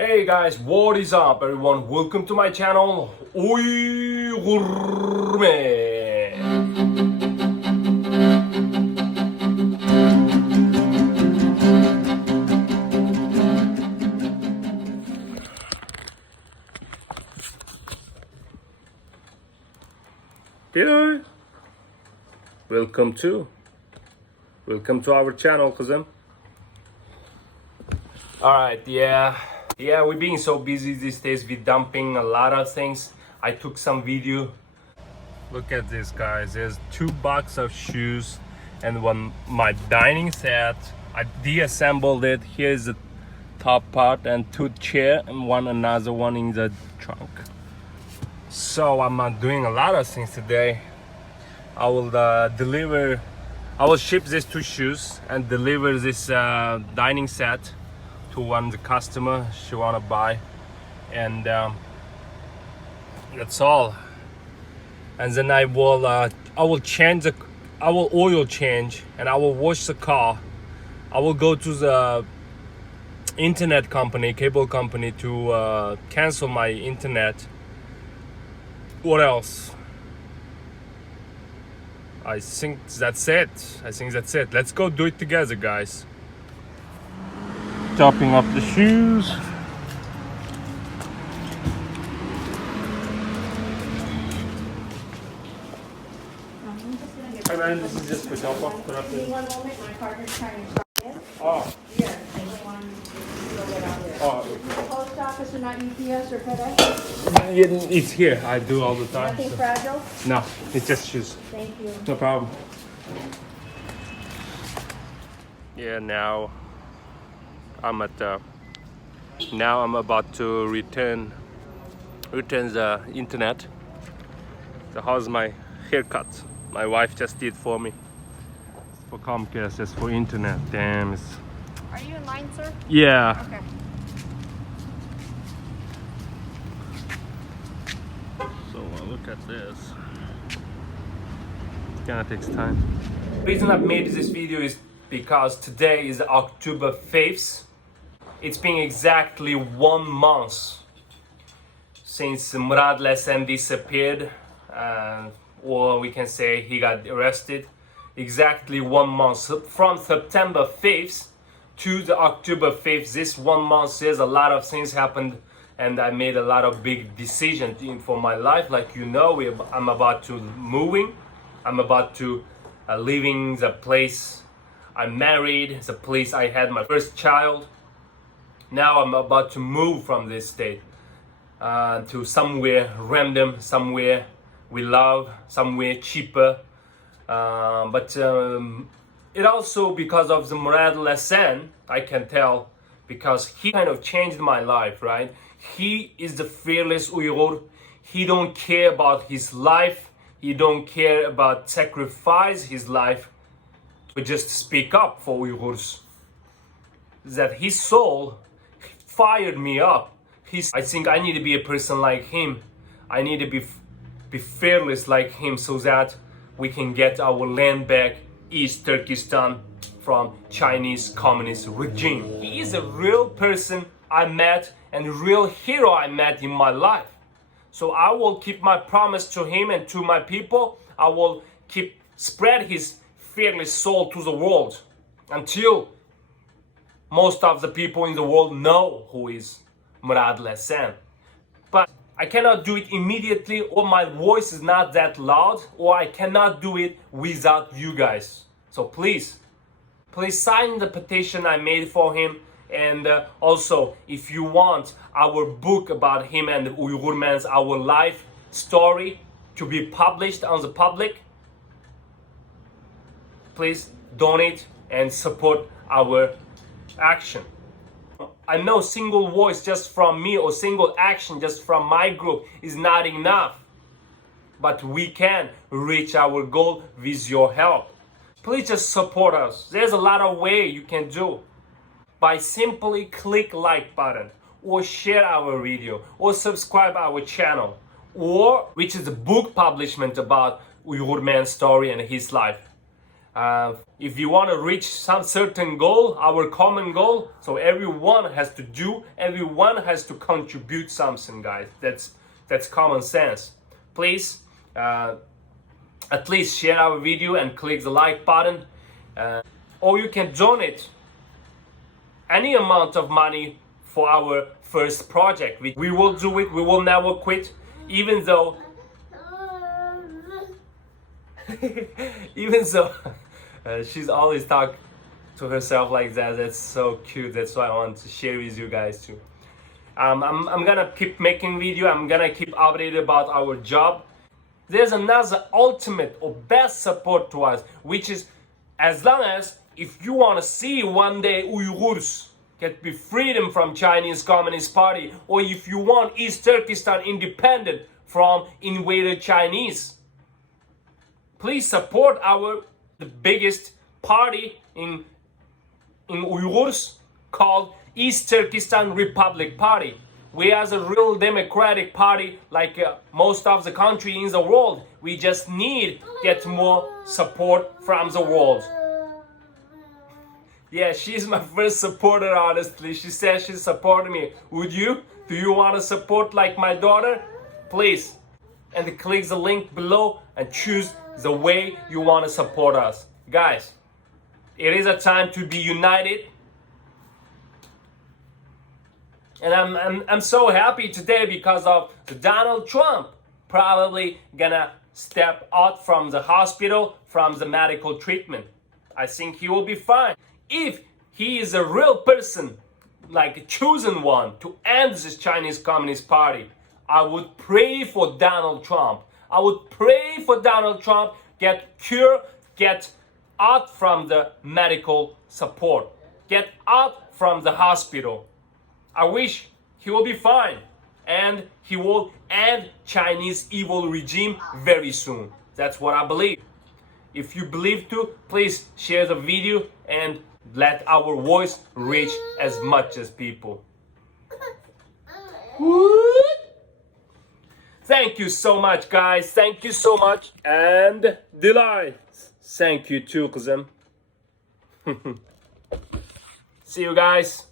Hey guys, what is up everyone? Welcome to my channel, UyghurMan. Dude, welcome to our channel, kızım. Alright, yeah, we're being so busy these days with dumping a lot of things. I took some video. Look at this, guys. There's 2 boxes of shoes and my dining set. I deassembled it. Here's the top part and 2 chair and another one in the trunk. So I'm doing a lot of things today. I will ship these 2 shoes and deliver this dining set to one customer she wanna buy, and that's all. And then I will oil change and I will wash the car. I will go to the internet company, cable company, to cancel my internet. What else? I think that's it. Let's go do it together, guys. Chopping up the shoes. Hi man, this is just for drop off. Give me one moment, my partner's trying to start in. Oh. Here, I just want to go get out here. Oh. Post office or not UPS or FedEx? It's here. I do all the time. Nothing So. fragile? No, it's just shoes. Thank you. No problem. Yeah, now I'm about to return the internet. So how's my haircut? My wife just did for me. For Comcast, just for internet. Damn, it's... Are you in line, sir? Yeah. Okay. So look at this. Kinda takes time. The reason I've made this video is because today is October 5th. It's been exactly 1 month since Miradil Hasan disappeared, or we can say he got arrested. Exactly 1 month. So from September 5th to the October 5th, this 1 month, there's a lot of things happened, and I made a lot of big decisions for my life. Like you know, I'm about to moving. I'm about to leaving the place I'm married, the place I had my first child. Now I'm about to move from this state to somewhere random, somewhere we love, somewhere cheaper. But it also because of the Miradil Hasan, I can tell, because he kind of changed my life, right? He is the fearless Uyghur. He don't care about his life. He don't care about sacrifice his life to just speak up for Uyghurs. That his soul fired me up. I think I need to be a person like him. I need to be fearless like him so that we can get our land back, East Turkestan, from Chinese communist regime. He is a real person I met and a real hero I met in my life. So I will keep my promise to him and to my people. I will spread his fearless soul to the world until most of the people in the world know who is Miradil Hasan. But I cannot do it immediately, or my voice is not that loud, or I cannot do it without you guys. So please sign the petition I made for him. And also, if you want our book about him and UyghurMan's our life story to be published on the public, please donate and support our action. I know single voice just from me or single action just from my group is not enough, but we can reach our goal with your help. Please just support us. There's a lot of ways you can do. By simply click like button, or share our video, or subscribe our channel, or which is a book publishment about UyghurMan's story and his life. If you want to reach some certain goal, our common goal, so everyone has to do, everyone has to contribute something, guys. That's common sense. Please, at least share our video and click the like button. Or you can donate any amount of money for our first project. We will do it. We will never quit, even though she's always talk to herself like that. That's so cute. That's why I want to share with you guys too. I'm gonna keep making video. I'm gonna keep updated about our job. There's another ultimate or best support to us, which is, as long as if you want to see one day Uyghurs get be freedom from Chinese Communist Party, or if you want East Turkestan independent from invaded Chinese, please support the biggest party in Uyghurs called East Turkestan Republic Party. We as a real democratic party, like most of the country in the world, we just need get more support from the world. Yeah, she's my first supporter, honestly. She says she's supporting me. Would you? Do you want to support like my daughter? Please. And click the link below and choose the way you want to support us. Guys, it is a time to be united. And I'm so happy today because of Donald Trump probably gonna step out from the hospital, from the medical treatment. I think he will be fine. If he is a real person, like a chosen one to end this Chinese Communist Party, I would pray for Donald Trump. I would pray for Donald Trump get cured, get out from the medical support, get out from the hospital. I wish he will be fine and he will end Chinese evil regime very soon. That's what I believe. If you believe too, please share the video and let our voice reach as much as people. Thank you so much, guys. Thank you so much. And Dilay. Thank you too, kızım. See you guys.